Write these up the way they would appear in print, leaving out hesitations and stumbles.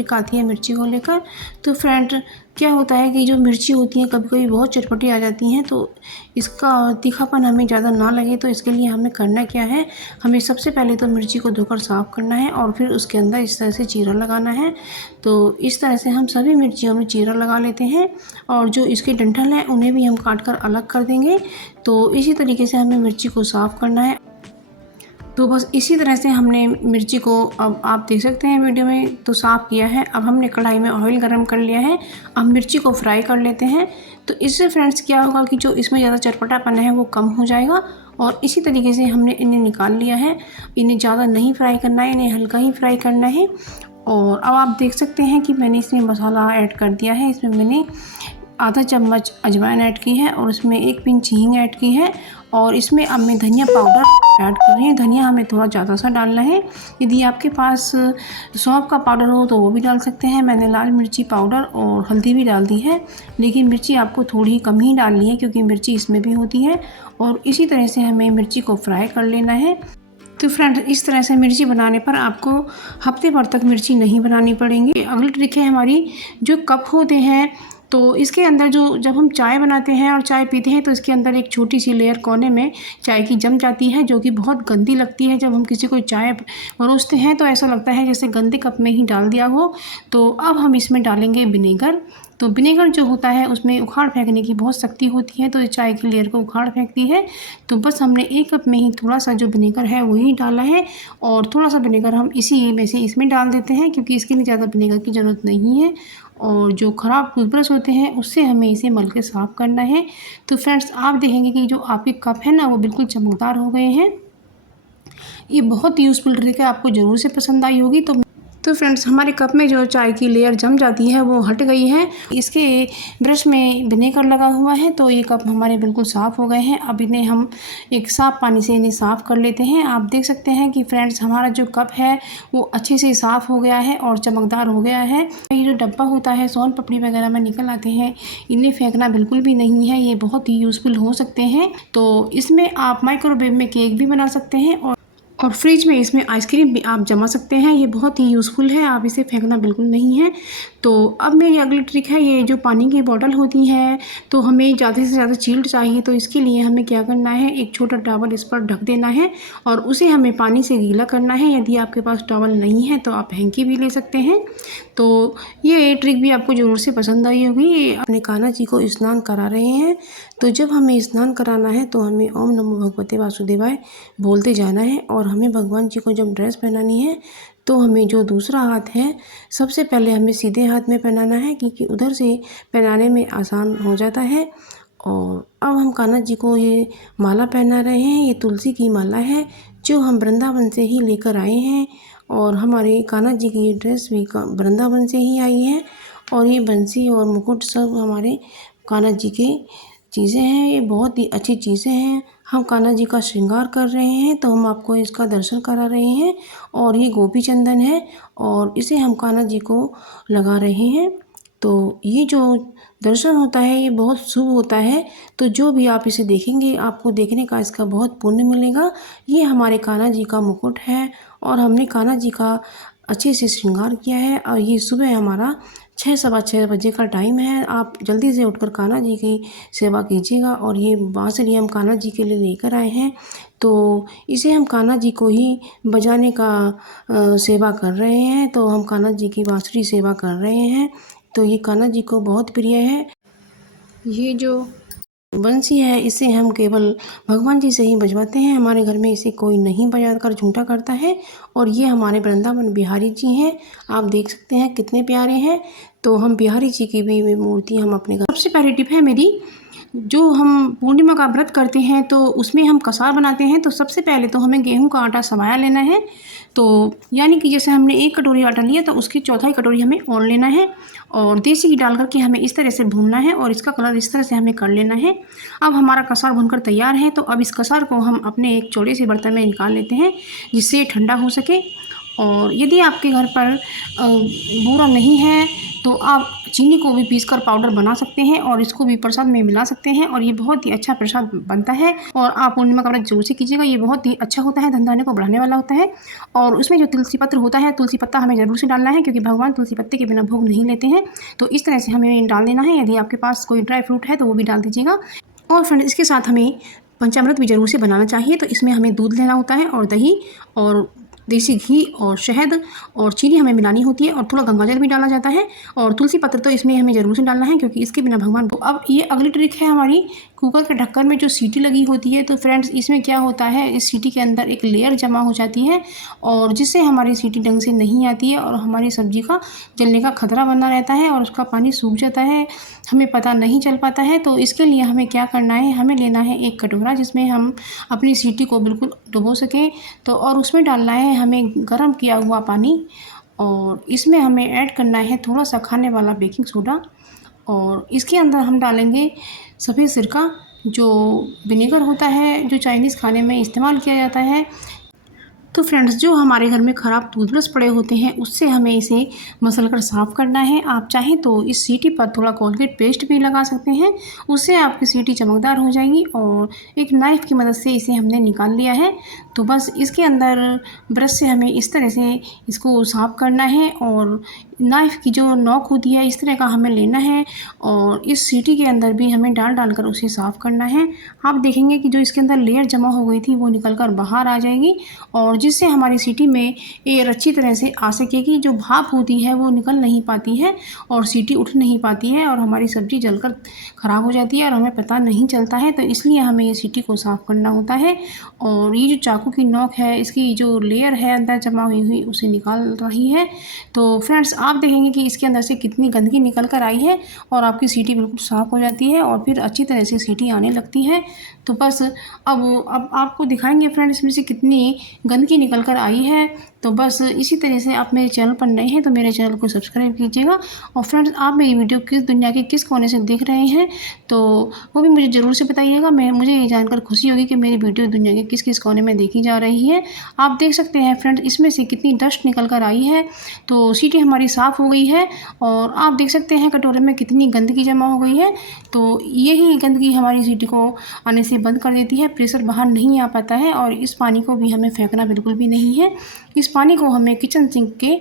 Trick आती है मिर्ची को लेकर। तो फ्रेंड क्या होता है कि जो मिर्ची होती हैं कभी कभी बहुत चटपटी आ जाती हैं, तो इसका तीखापन हमें ज़्यादा ना लगे तो इसके लिए हमें करना क्या है, हमें सबसे पहले तो मिर्ची को धोकर साफ़ करना है और फिर उसके अंदर इस तरह से चीरा लगाना है। तो इस तरह से हम सभी मिर्चियों में चीरा लगा लेते हैं और जो इसके डंठल हैं उन्हें भी हम काट कर अलग कर देंगे। तो इसी तरीके से हमें मिर्ची को साफ़ करना है। तो बस इसी तरह से हमने मिर्ची को, अब आप देख सकते हैं वीडियो में, तो साफ़ किया है। अब हमने कढ़ाई में ऑयल गरम कर लिया है। अब मिर्ची को फ्राई कर लेते हैं। तो इससे फ्रेंड्स क्या होगा कि जो इसमें ज़्यादा चटपटापन है वो कम हो जाएगा। और इसी तरीके से हमने इन्हें निकाल लिया है। इन्हें ज़्यादा नहीं फ्राई करना है, इन्हें हल्का ही फ्राई करना है। और अब आप देख सकते हैं कि मैंने इसमें मसाला ऐड कर दिया है। इसमें मैंने आधा चम्मच अजवाइन ऐड की है और उसमें 1 पिंच हींग ऐड की है। और इसमें अब मैं धनिया पाउडर ऐड कर रही हूँ। धनिया हमें थोड़ा ज़्यादा सा डालना है। यदि आपके पास सौंफ का पाउडर हो तो वो भी डाल सकते हैं। मैंने लाल मिर्ची पाउडर और हल्दी भी डाल दी है, लेकिन मिर्ची आपको थोड़ी कम ही डालनी है क्योंकि मिर्ची इसमें भी होती है। और इसी तरह से हमें मिर्ची को फ्राई कर लेना है। तो फ्रेंड इस तरह से मिर्ची बनाने पर आपको हफ्ते भर तक मिर्ची नहीं बनानी पड़ेंगी। अगली ट्रिक है हमारी, जो कप होते हैं तो इसके अंदर जो जब हम चाय बनाते हैं और चाय पीते हैं तो इसके अंदर एक छोटी सी लेयर कोने में चाय की जम जाती है, जो कि बहुत गंदी लगती है। जब हम किसी को चाय परोसते हैं तो ऐसा लगता है जैसे गंदे कप में ही डाल दिया हो। तो अब हम इसमें डालेंगे विनेगर। तो विनेगर जो होता है उसमें उखाड़ फेंकने की बहुत शक्ति होती है, तो इस चाय की लेयर को उखाड़ फेंकती है। तो बस हमने 1 कप में ही थोड़ा सा जो विनेगर है वही डाला है और थोड़ा सा विनेगर हम इसी में से इसमें डाल देते हैं क्योंकि इसके लिए ज़्यादा विनेगर की ज़रूरत नहीं है। और जो ख़राब टूथब्रश होते हैं उससे हमें इसे मल के साफ़ करना है। तो फ्रेंड्स आप देखेंगे कि जो आपके कप है ना वो बिल्कुल चमकदार हो गए हैं। ये बहुत यूज़फुल ट्रिक है, आपको ज़रूर से पसंद आई होगी। तो फ्रेंड्स हमारे कप में जो चाय की लेयर जम जाती है वो हट गई है। इसके ब्रश में विनेगर लगा हुआ है तो ये कप हमारे बिल्कुल साफ़ हो गए हैं। अब इन्हें हम एक साफ़ पानी से इन्हें साफ़ कर लेते हैं। आप देख सकते हैं कि फ्रेंड्स हमारा जो कप है वो अच्छे से साफ़ हो गया है और चमकदार हो गया है। ये जो डब्बा होता है सोन पापड़ी वगैरह में निकल आते हैं, इन्हें फेंकना बिल्कुल भी नहीं है, ये बहुत ही यूज़फुल हो सकते हैं। तो इसमें आप माइक्रोवेव में केक भी बना सकते हैं और फ्रिज में इसमें आइसक्रीम भी आप जमा सकते हैं। ये बहुत ही यूज़फुल है, आप इसे फेंकना बिल्कुल नहीं है। तो अब मेरी अगली ट्रिक है, ये जो पानी की बॉटल होती है तो हमें ज़्यादा से ज़्यादा चिल्ड चाहिए। तो इसके लिए हमें क्या करना है, एक छोटा टॉवल इस पर ढक देना है और उसे हमें पानी से गीला करना है। यदि आपके पास टॉवल नहीं है तो आप हैंकी भी ले सकते हैं। तो ये ट्रिक भी आपको ज़रूर से पसंद आई होगी। ये अपने कान्हा जी को स्नान करा रहे हैं। तो जब हमें स्नान कराना है तो हमें ओम नमो भगवते वासुदेवाय बोलते जाना है। और हमें भगवान जी को जब ड्रेस पहनानी है तो हमें जो दूसरा हाथ है सबसे पहले हमें सीधे हाथ में पहनाना है, क्योंकि उधर से पहनाने में आसान हो जाता है। और अब हम कान्हा जी को ये माला पहना रहे हैं। ये तुलसी की माला है जो हम वृंदावन से ही लेकर आए हैं और हमारे कान्हा जी की ये ड्रेस भी वृंदावन से ही आई है। और ये बंसी और मुकुट सब हमारे कान्हा जी के चीज़ें हैं, ये बहुत ही अच्छी चीज़ें हैं। हम कान्हा जी का श्रृंगार कर रहे हैं तो हम आपको इसका दर्शन करा रहे हैं। और ये गोपी चंदन है और इसे हम कान्हा जी को लगा रहे हैं। तो ये जो दर्शन होता है ये बहुत शुभ होता है। तो जो भी आप इसे देखेंगे आपको देखने का इसका बहुत पुण्य मिलेगा। ये हमारे कान्हा जी का मुकुट है और हमने कान्हा जी का अच्छे से श्रृंगार किया है। और ये सुबह हमारा 6 सवा 6 बजे का टाइम है। आप जल्दी से उठकर कान्हा जी की सेवा कीजिएगा। और ये बांसुरी हम कान्हा जी के लिए लेकर आए हैं, तो इसे हम कान्हा जी को ही बजाने का सेवा कर रहे हैं। तो हम कान्हा जी की बांसुरी सेवा कर रहे हैं। तो ये कान्हा जी को बहुत प्रिय है। ये जो बंसी है इसे हम केवल भगवान जी से ही बजवाते हैं, हमारे घर में इसे कोई नहीं बजाकर झूठा करता है। और ये हमारे वृंदावन बिहारी जी हैं, आप देख सकते हैं कितने प्यारे हैं। तो हम बिहारी जी की भी मूर्ति हम अपने घर, सबसे पहली टिप है मेरी, जो हम पूर्णिमा का व्रत करते हैं तो उसमें हम कसार बनाते हैं। तो सबसे पहले तो हमें गेहूं का आटा समाया लेना है। तो यानी कि जैसे हमने 1 कटोरी आटा लिया तो उसकी चौथाई कटोरी हमें और लेना है और देसी घी डाल करके हमें इस तरह से भूनना है और इसका कलर इस तरह से हमें कर लेना है। अब हमारा कसार भूनकर तैयार है। तो अब इस कसार को हम अपने एक चौड़े से बर्तन में निकाल लेते हैं जिससे ये ठंडा हो सके। और यदि आपके घर पर बूरा नहीं है तो आप चीनी को भी पीसकर पाउडर बना सकते हैं और इसको भी प्रसाद में मिला सकते हैं और ये बहुत ही अच्छा प्रसाद बनता है। और आप पूर्णिमा का व्रत जरूर से कीजिएगा, ये बहुत ही अच्छा होता है, धन धान्य को बढ़ाने वाला होता है। और उसमें जो तुलसी पत्र होता है, तुलसी पत्ता हमें ज़रूर से डालना है, क्योंकि भगवान तुलसी पत्ते के बिना भोग नहीं लेते हैं। तो इस तरह से हमें डाल देना है। यदि आपके पास कोई ड्राई फ्रूट है तो वो भी डाल दीजिएगा। और फ्रेंड्स, इसके साथ हमें पंचामृत भी ज़रूर से बनाना चाहिए। तो इसमें हमें दूध लेना होता है और दही और देसी घी और शहद और चीनी हमें मिलानी होती है और थोड़ा गंगाजल भी डाला जाता है। और तुलसी पत्र तो इसमें हमें ज़रूर से डालना है, क्योंकि इसके बिना भगवान। तो अब ये अगली ट्रिक है हमारी, कुकर के ढक्कन में जो सीटी लगी होती है। तो फ्रेंड्स, इसमें क्या होता है, इस सीटी के अंदर एक लेयर जमा हो जाती है और जिससे हमारी सीटी ढंग से नहीं आती है और हमारी सब्जी का जलने का खतरा बना रहता है और उसका पानी सूख जाता है, हमें पता नहीं चल पाता है। तो इसके लिए हमें क्या करना है, हमें लेना है एक कटोरा जिसमें हम अपनी सीटी को बिल्कुल डुबो सकें। तो और उसमें डालना है हमें गर्म किया हुआ पानी और इसमें हमें ऐड करना है थोड़ा सा खाने वाला बेकिंग सोडा और इसके अंदर हम डालेंगे सफ़ेद सिरका, जो विनेगर होता है, जो चाइनीज़ खाने में इस्तेमाल किया जाता है। तो फ्रेंड्स, जो हमारे घर में ख़राब टूथब्रश पड़े होते हैं उससे हमें इसे मसलकर साफ़ करना है। आप चाहें तो इस सीटी पर थोड़ा कोलगेट पेस्ट भी लगा सकते हैं, उससे आपकी सीटी चमकदार हो जाएगी। और एक नाइफ़ की मदद से इसे हमने निकाल लिया है। तो बस इसके अंदर ब्रश से हमें इस तरह से इसको साफ़ करना है और नाइफ़ की जो नोक होती है इस तरह का हमें लेना है और इस सीटी के अंदर भी हमें डाल कर उसे साफ़ करना है। आप देखेंगे कि जो इसके अंदर लेयर जमा हो गई थी वो निकल कर बाहर आ जाएगी और जिससे हमारी सीटी में एयर अच्छी तरह से आ सकेगी। जो भाप होती है वो निकल नहीं पाती है और सीटी उठ नहीं पाती है और हमारी सब्ज़ी जलकर ख़राब हो जाती है और हमें पता नहीं चलता है। तो इसलिए हमें ये सीटी को साफ़ करना होता है। और ये जो चाकू की नोक है, इसकी जो लेयर है अंदर जमा हुई उसे निकाल रही है। तो फ्रेंड्स, आप देखेंगे कि इसके अंदर से कितनी गंदगी निकल कर आई है और आपकी सीटी बिल्कुल साफ़ हो जाती है और फिर अच्छी तरह से सीटी आने लगती है। तो बस अब आपको दिखाएंगे फ्रेंड्स इसमें से कितनी गंदगी निकल कर आई है। तो बस इसी तरह से आप मेरे चैनल पर नए हैं तो मेरे चैनल को सब्सक्राइब कीजिएगा। और फ्रेंड्स, आप मेरी वीडियो किस दुनिया के किस कोने से देख रहे हैं तो वो भी मुझे ज़रूर से बताइएगा। मुझे ये जानकर खुशी होगी कि मेरी वीडियो दुनिया के किस किस कोने में देखी जा रही है। आप देख सकते हैं फ्रेंड्स, इसमें से कितनी डस्ट निकल कर आई है। तो सीटी हमारी साफ़ हो गई है और आप देख सकते हैं कटोरे में कितनी गंदगी जमा हो गई है। तो यही गंदगी हमारी सीटी को आने से बंद कर देती है, प्रेशर बाहर नहीं आ पाता है। और इस पानी को भी हमें फेंकना बिल्कुल भी नहीं है। इस पानी को हमें किचन सिंक के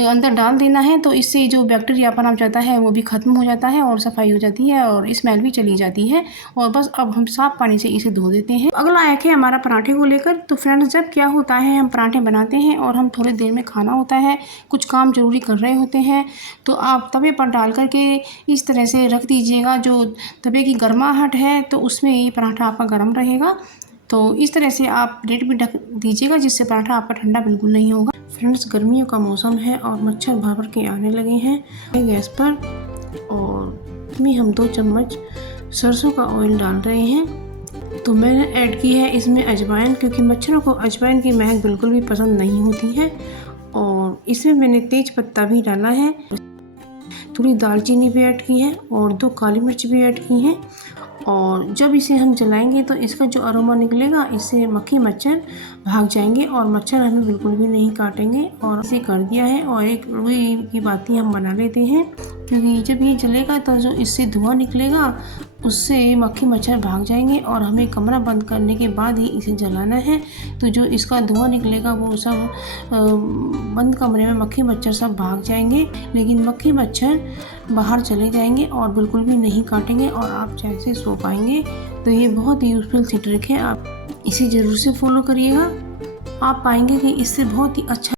अंदर डाल देना है। तो इससे जो बैक्टीरियापन आ जाता है वो भी ख़त्म हो जाता है और सफाई हो जाती है और स्मेल भी चली जाती है। और बस अब हम साफ़ पानी से इसे धो देते हैं। अगला एक है हमारा पराठे को लेकर। तो फ्रेंड्स, जब क्या होता है, हम पराठे बनाते हैं और हम थोड़ी देर में खाना होता है, कुछ काम ज़रूरी कर रहे होते हैं, तो आप तवे पर डाल करके इस तरह से रख दीजिएगा। जो तवे की गर्माहट है तो उसमें ये पराठा आपका गर्म रहेगा। तो इस तरह से आप प्लेट भी ढक दीजिएगा जिससे पराठा आपका ठंडा बिल्कुल नहीं होगा। फ्रेंड्स, गर्मियों का मौसम है और मच्छर भर के आने लगे हैं गैस पर। और इसमें हम 2 चम्मच सरसों का ऑयल डाल रहे हैं। तो मैंने ऐड की है इसमें अजवाइन, क्योंकि मच्छरों को अजवाइन की महक बिल्कुल भी पसंद नहीं होती है। और इसमें मैंने तेज पत्ता भी डाला है, थोड़ी दालचीनी भी ऐड की है और 2 काली मिर्च भी ऐड की हैं। और जब इसे हम जलाएंगे तो इसका जो अरोमा निकलेगा, इससे मक्खी मच्छर भाग जाएंगे और मच्छर हमें बिल्कुल भी नहीं काटेंगे। और इसे कर दिया है और एक रुई की बाती हम बना लेते हैं, क्योंकि जब ये जलेगा तो जो इससे धुआं निकलेगा उससे मक्खी मच्छर भाग जाएंगे और हमें कमरा बंद करने के बाद ही इसे जलाना है। तो जो इसका धुआं निकलेगा वो सब बंद कमरे में मक्खी मच्छर सब भाग जाएंगे, लेकिन मक्खी मच्छर बाहर चले जाएंगे और बिल्कुल भी नहीं काटेंगे और आप चाहे से सो पाएंगे। तो ये बहुत ही यूज़फुल सी ट्रिक है, आप इसे ज़रूर से फॉलो करिएगा। आप पाएंगे कि इससे बहुत ही अच्छा